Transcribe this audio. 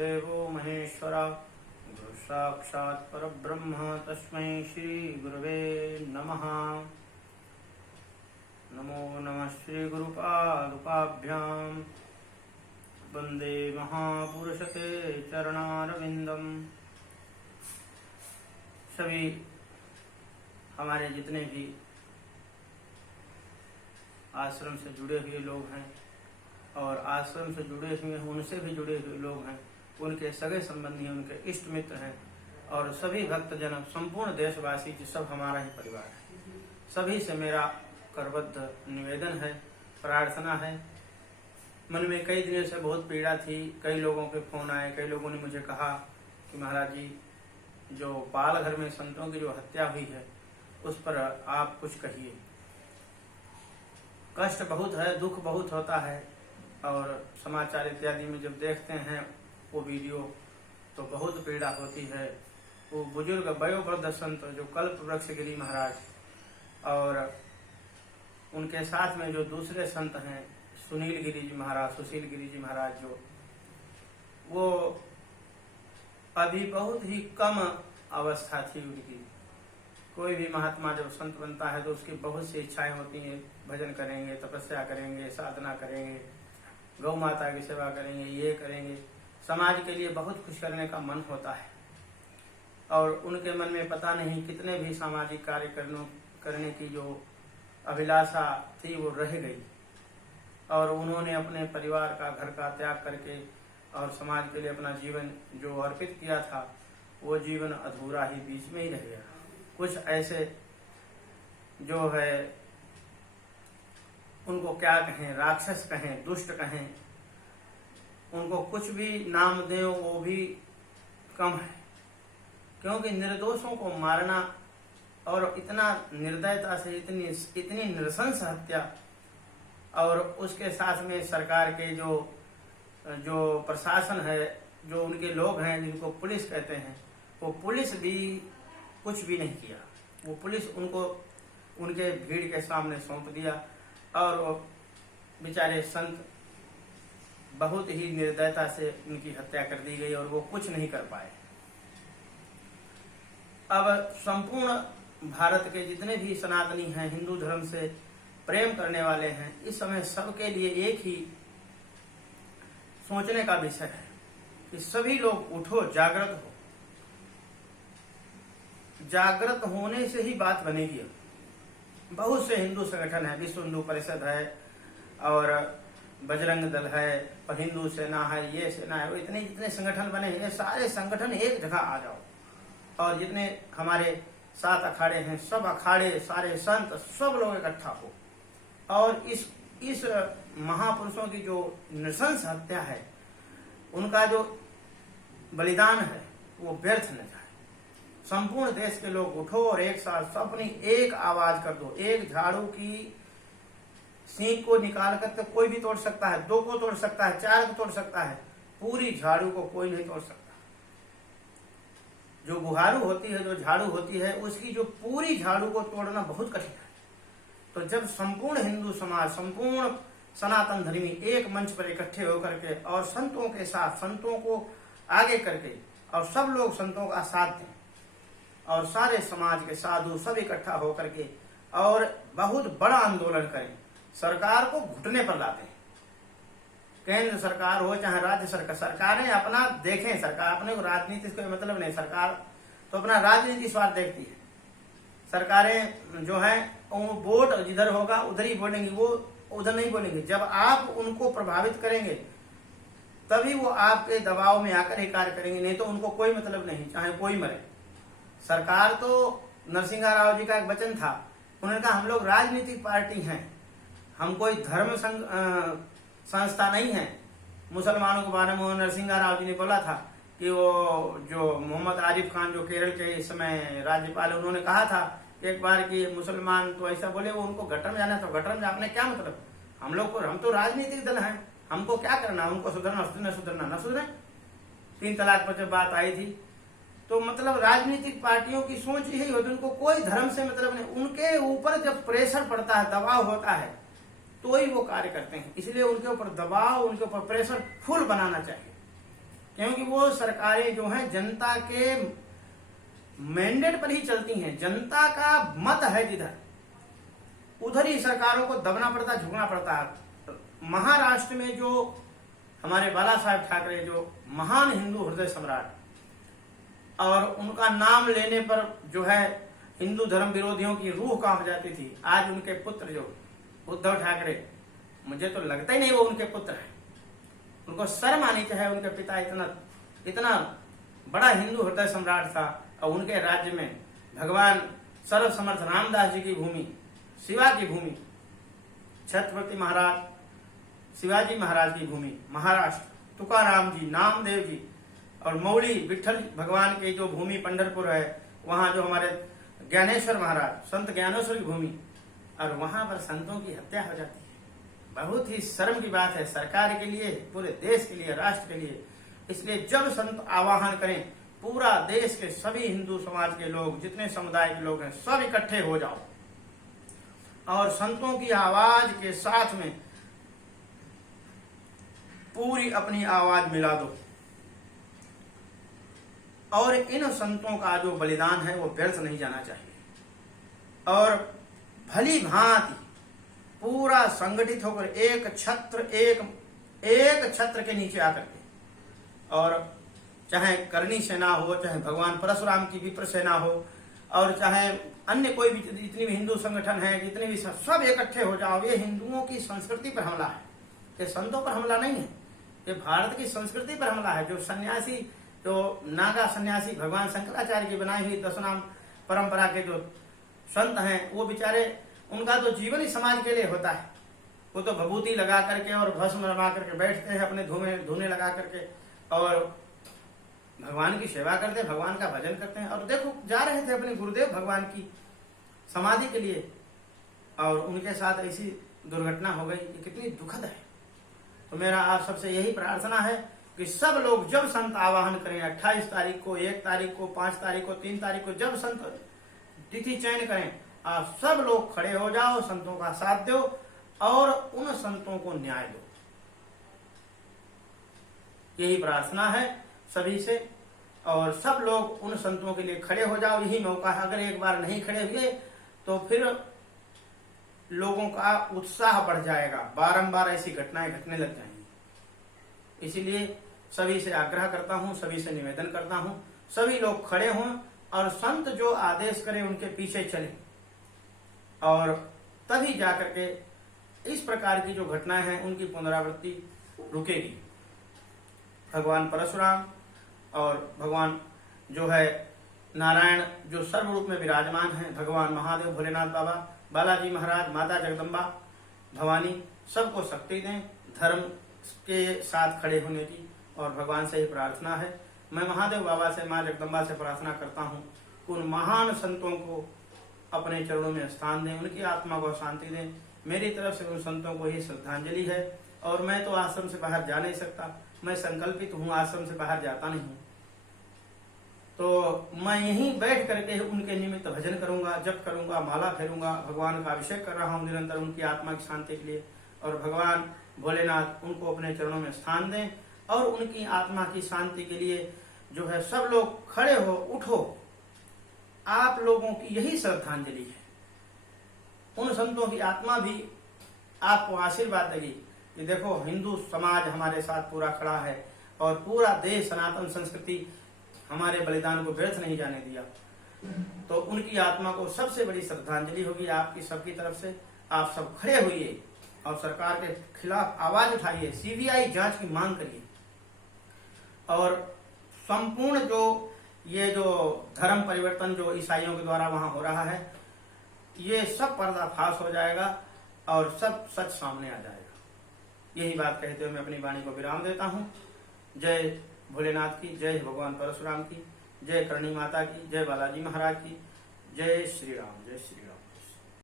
गुरुदेवो महेश्वरा गुरु साक्षात् परब्रह्म तस्मै श्री गुरुवे नमः। नमो नमः श्री गुरुपादुकाभ्यां वंदे महापुरुषते चरणारविंदम। सभी हमारे जितने भी आश्रम से जुड़े हुए लोग हैं और आश्रम से जुड़े हुए हैं, उनसे भी जुड़े हुए लोग हैं, उनके सगे संबंधी, उनके इष्ट मित्र हैं और सभी भक्तजन, संपूर्ण देशवासी जो सब हमारा ही परिवार है। सभी से मेरा करबद्ध निवेदन है, प्रार्थना है। मन में कई दिनों से बहुत पीड़ा थी। कई लोगों के फोन आए, कई लोगों ने मुझे कहा कि महाराज जी, जो बाल घर में संतों की जो हत्या हुई है उस पर आप कुछ कहिए। कष्ट बहुत है, दुख बहुत होता है और समाचार इत्यादि में जब देखते हैं वो वीडियो तो बहुत पीड़ा होती है। वो बुजुर्ग वयोवृद्ध संत जो कल्प वृक्ष गिरी महाराज और उनके साथ में जो दूसरे संत हैं सुनील गिरी जी महाराज, सुशील गिरी जी महाराज, जो वो अभी बहुत ही कम अवस्था थी उनकी। कोई भी महात्मा जब संत बनता है तो उसकी बहुत सी इच्छाएं होती हैं, भजन करेंगे, तपस्या करेंगे, साधना करेंगे, गौ माता की सेवा करेंगे, ये करेंगे, समाज के लिए बहुत कुछ करने का मन होता है। और उनके मन में पता नहीं कितने भी सामाजिक कार्य करने की जो अभिलाषा थी वो रह गई और उन्होंने अपने परिवार का, घर का त्याग करके और समाज के लिए अपना जीवन जो अर्पित किया था वो जीवन अधूरा ही बीच में ही रह गया। कुछ ऐसे जो है उनको क्या कहें, राक्षस कहें, दुष्ट कहें, उनको कुछ भी नाम दें वो भी कम है, क्योंकि निर्दोषों को मारना और इतना निर्दयता से इतनी नृशंस हत्या और उसके साथ में सरकार के जो प्रशासन है, जो उनके लोग हैं जिनको पुलिस कहते हैं, वो पुलिस भी कुछ भी नहीं किया। वो पुलिस उनको उनके भीड़ के सामने सौंप दिया और वो बेचारे संत बहुत ही निर्दयता से उनकी हत्या कर दी गई और वो कुछ नहीं कर पाए। अब संपूर्ण भारत के जितने भी सनातनी हैं, हिंदू धर्म से प्रेम करने वाले हैं, इस समय सबके लिए एक ही सोचने का विषय है कि सभी लोग उठो, जागृत हो। जागृत होने से ही बात बनेगी। बहुत से हिंदू संगठन है, विश्व हिंदू परिषद है और बजरंग दल है और हिंदू सेना है, ये सेना है, वो इतने जितने संगठन बने हैं, सारे संगठन एक जगह आ जाओ और जितने हमारे 7 अखाड़े हैं, सब अखाड़े, सारे संत, सब लोग इकट्ठा हो और इस महापुरुषों की जो नृशंस हत्या है, उनका जो बलिदान है वो व्यर्थ न जाए। संपूर्ण देश के लोग उठो और एक साथ अपनी एक आवाज कर दो। एक झाड़ू की सींग को निकाल कर कोई भी तोड़ सकता है, 2 को तोड़ सकता है, 4 को तोड़ सकता है, पूरी झाड़ू को कोई नहीं तोड़ सकता। जो बुहारू होती है, जो झाड़ू होती है, उसकी जो पूरी झाड़ू को तोड़ना बहुत कठिन है। तो जब संपूर्ण हिंदू समाज, संपूर्ण सनातन धर्मी एक मंच पर इकट्ठे होकर के और संतों के साथ, संतों को आगे करके और सब लोग संतों का साथ दें और सारे समाज के साधु सब इकट्ठा होकर के और बहुत बड़ा आंदोलन करें, सरकार को घुटने पर लाते हैं। केंद्र सरकार हो चाहे राज्य सरकार, सरकारें अपना देखें, सरकार अपने को राजनीति से कोई मतलब नहीं, सरकार तो अपना राजनीति स्वार्थ देखती है। सरकारें जो है वो वोट जिधर होगा उधर ही बोलेंगी, वो उधर नहीं बोलेंगे। जब आप उनको प्रभावित करेंगे तभी वो आपके दबाव में आकर ही कार्य करेंगे, नहीं तो उनको कोई मतलब नहीं, चाहे कोई मरे। सरकार तो नरसिंह राव जी का एक वचन था, उन्होंने कहा हम लोग राजनीतिक पार्टी हैं, हम कोई धर्म संस्था नहीं है। मुसलमानों के बारे में नरसिंह राव जी ने बोला था कि वो जो मोहम्मद आरिफ खान जो केरल के इस समय राज्यपाल, उन्होंने कहा था एक बार कि मुसलमान तो ऐसा बोले, वो उनको गटर में जाना, तो गटर में आपने क्या मतलब, हम तो राजनीतिक दल हैं, हमको क्या करना, उनको सुधरना न सुधरे। 3 तलाक पर जब बात आई थी तो मतलब राजनीतिक पार्टियों की सोच यही होती है, उनको कोई धर्म से मतलब नहीं। उनके ऊपर जब प्रेशर पड़ता है, दबाव होता है, तो ही वो कार्य करते हैं। इसलिए उनके ऊपर दबाव, उनके ऊपर प्रेशर फुल बनाना चाहिए। क्योंकि वो सरकारें जो हैं जनता के मैंडेट पर ही चलती हैं। जनता का मत है जिधर, उधर ही सरकारों को दबना पड़ता, झुकना पड़ता है। महाराष्ट्र में जो हमारे बाला साहेब ठाकरे, जो महान हिंदू हृदय सम्राट, और उनका नाम लेने पर जो है हिंदू धर्म विरोधियों की रूह कांप जाती थी, आज उनके पुत्र जो उद्धव ठाकरे, मुझे तो लगता ही नहीं वो उनके पुत्र हैं। उनको शर्म आनी चाहिए। उनके पिता इतना बड़ा हिंदू हृदय सम्राट था, और उनके राज्य में भगवान सर्वसमर्थ रामदास जी की भूमि, शिवा की भूमि, छत्रपति महाराज शिवाजी महाराज की भूमि, महाराष्ट्र, तुकाराम जी, नामदेव जी और मौली विठल भगवान की जो भूमि पंढरपुर है, वहां जो हमारे ज्ञानेश्वर महाराज, संत ज्ञानेश्वर की भूमि, और वहां पर संतों की हत्या हो जाती है। बहुत ही शर्म की बात है सरकार के लिए, पूरे देश के लिए, राष्ट्र के लिए। इसलिए जब संत आवाहन करें, पूरा देश के सभी हिंदू समाज के लोग, जितने समुदाय के लोग हैं, सब इकट्ठे हो जाओ और संतों की आवाज के साथ में पूरी अपनी आवाज मिला दो। और इन संतों का जो बलिदान है वो व्यर्थ नहीं जाना चाहिए। और भली भांति पूरा संगठित होकर एक छत्र के नीचे आकर के, और चाहे करणी सेना हो, चाहे भगवान परशुराम की विप्र सेना हो, और चाहे अन्य कोई भी जितनी भी हिंदू संगठन है, जितने भी सब इकट्ठे हो जाओ। ये हिंदुओं की संस्कृति पर हमला है, ये संतों पर हमला नहीं है, ये भारत की संस्कृति पर हमला है। जो सन्यासी, जो नागा सन्यासी भगवान शंकराचार्य की बनाई हुई दशनाम परंपरा के जो संत हैं, वो बेचारे, उनका तो जीवन ही समाज के लिए होता है। वो तो भभूति लगा करके और भस्म लगा करके बैठते हैं, अपने धूने लगा करके, और भगवान की सेवा करते हैं, भगवान का भजन करते हैं। और देखो, जा रहे थे अपने गुरुदेव भगवान की समाधि के लिए, और उनके साथ ऐसी दुर्घटना हो गई। ये कितनी दुखद है। तो मेरा आप सबसे यही प्रार्थना है कि सब लोग जब संत आवाहन करें, 28 तारीख को, 1 तारीख को, 5 तारीख को, 3 तारीख को, जब संत तिथि चयन करें, आप सब लोग खड़े हो जाओ, संतों का साथ दो और उन संतों को न्याय दो। यही प्रार्थना है सभी से, और सब लोग उन संतों के लिए खड़े हो जाओ। यही मौका है। अगर एक बार नहीं खड़े हुए तो फिर लोगों का उत्साह बढ़ जाएगा, बारंबार ऐसी घटनाएं घटने लग जाएंगी। इसीलिए सभी से आग्रह करता हूं, सभी से निवेदन करता हूं, सभी लोग खड़े हों और संत जो आदेश करें उनके पीछे चलें, और तभी जाकर के इस प्रकार की जो घटनाएं हैं उनकी पुनरावृत्ति रुकेगी। भगवान परशुराम और भगवान जो है नारायण, जो सर्वरूप में विराजमान है, भगवान महादेव, भोलेनाथ बाबा, बालाजी महाराज, माता जगदम्बा, भवानी, सबको शक्ति दें धर्म के साथ खड़े होने की। और भगवान से ही प्रार्थना है, मैं महादेव बाबा से, माँ जगदम्बा से प्रार्थना करता हूँ कि उन महान संतों को अपने चरणों में स्थान दें, उनकी आत्मा को शांति दें। मेरी तरफ से उन संतों को ही श्रद्धांजलि है। और मैं तो आश्रम से बाहर जा नहीं सकता, मैं संकल्पित हूँ, आश्रम से बाहर जाता नहीं हूँ, तो मैं यहीं बैठ करके उनके निमित्त भजन करूंगा, जप करूंगा, माला फेरूंगा, भगवान का अभिषेक कर रहा हूँ निरंतर उनकी आत्मा की शांति के लिए। और भगवान भोलेनाथ उनको अपने चरणों में स्थान दें, और उनकी आत्मा की शांति के लिए जो है सब लोग खड़े हो, उठो। आप लोगों की यही श्रद्धांजलि है। उन संतों की आत्मा भी आपको आशीर्वाद देगी कि देखो, हिंदू समाज हमारे साथ पूरा खड़ा है, और पूरा देश सनातन संस्कृति हमारे बलिदान को व्यर्थ नहीं जाने दिया। तो उनकी आत्मा को सबसे बड़ी श्रद्धांजलि होगी आपकी सबकी तरफ से। आप सब खड़े होइए और सरकार के खिलाफ आवाज उठाइए, सीबीआई जांच की मांग करिए, और संपूर्ण ये जो धर्म परिवर्तन जो ईसाइयों के द्वारा वहां हो रहा है, ये सब पर्दाफाश हो जाएगा और सब सच सामने आ जाएगा। यही बात कहते हुए मैं अपनी वाणी को विराम देता हूँ। जय भोलेनाथ की, जय भगवान परशुराम की, जय करणी माता की, जय बालाजी महाराज की, जय श्री राम, जय श्री राम।